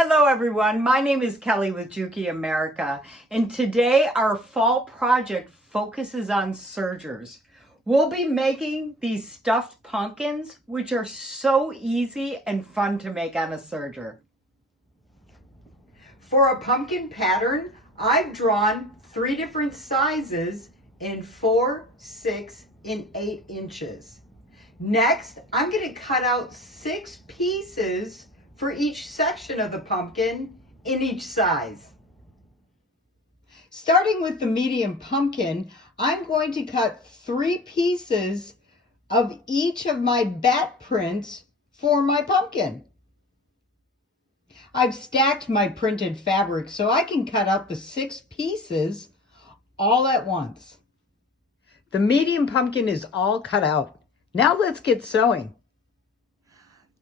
Hello everyone, my name is Kelly with JUKI America, and today our fall project focuses on sergers. We'll be making these stuffed pumpkins, which are so easy and fun to make on a serger. For a pumpkin pattern, I've drawn 3 different sizes in 4, 6, and 8 inches. Next, I'm going to cut out 6 pieces for each section of the pumpkin in each size. Starting with the medium pumpkin, I'm going to cut 3 pieces of each of my bat prints for my pumpkin. I've stacked my printed fabric so I can cut out the 6 pieces all at once. The medium pumpkin is all cut out. Now let's get sewing.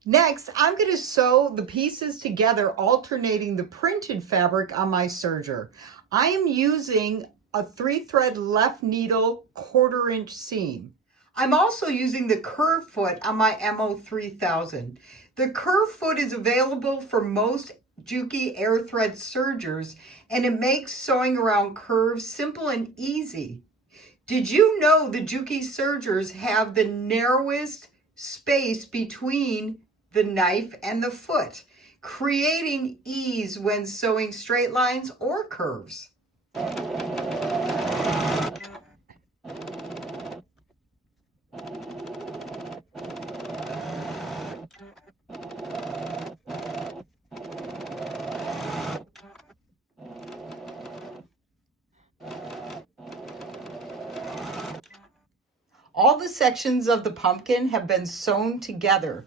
Next, I'm going to sew the pieces together, alternating the printed fabric on my serger. I am using a 3-thread left needle 1/4 inch seam. I'm also using the curve foot on my MO3000. The curve foot is available for most JUKI air thread sergers, and it makes sewing around curves simple and easy. Did you know the JUKI sergers have the narrowest space between the knife and the foot, creating ease when sewing straight lines or curves? All the sections of the pumpkin have been sewn together.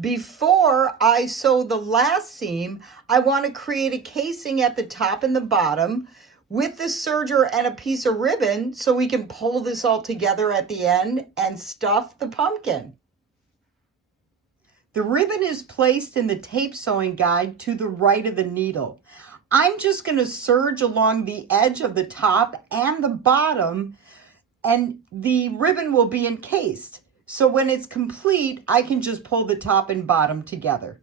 Before I sew the last seam, I want to create a casing at the top and the bottom with the serger and a piece of ribbon so we can pull this all together at the end and stuff the pumpkin. The ribbon is placed in the tape sewing guide to the right of the needle. I'm just going to serge along the edge of the top and the bottom, and the ribbon will be encased. So when it's complete, I can just pull the top and bottom together.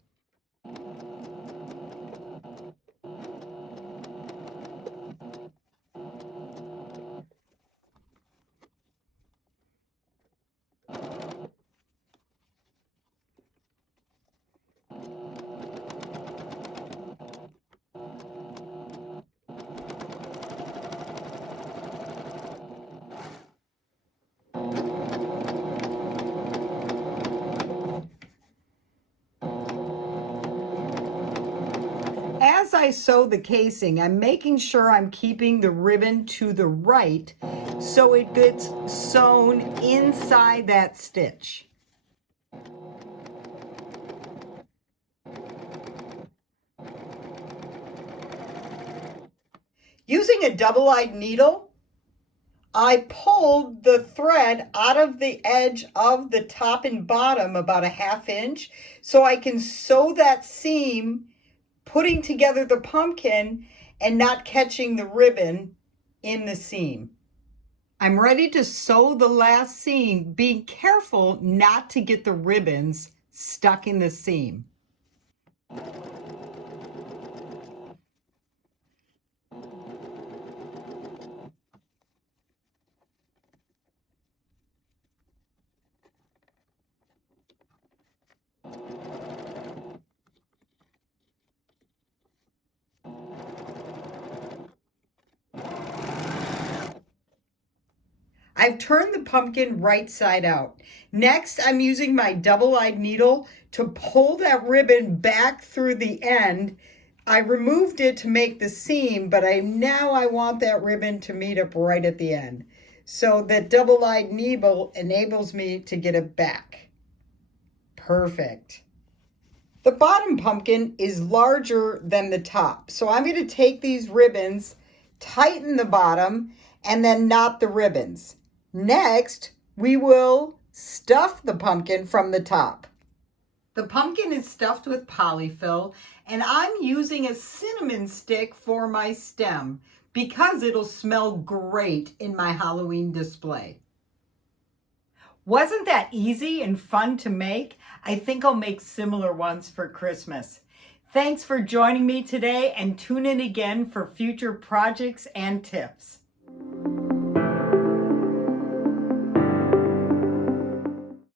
As I sew the casing, I'm making sure I'm keeping the ribbon to the right so it gets sewn inside that stitch. Using a double-eyed needle, I pulled the thread out of the edge of the top and bottom about 1/2 inch so I can sew that seam, putting together the pumpkin and not catching the ribbon in the seam. I'm ready to sew the last seam, being careful not to get the ribbons stuck in the seam. I've turned the pumpkin right side out. Next, I'm using my double-eyed needle to pull that ribbon back through the end. I removed it to make the seam, but now I want that ribbon to meet up right at the end. So that double-eyed needle enables me to get it back. Perfect. The bottom pumpkin is larger than the top. So I'm going to take these ribbons, tighten the bottom, and then knot the ribbons. Next, we will stuff the pumpkin from the top. The pumpkin is stuffed with polyfill, and I'm using a cinnamon stick for my stem because it'll smell great in my Halloween display. Wasn't that easy and fun to make? I think I'll make similar ones for Christmas. Thanks for joining me today, and tune in again for future projects and tips.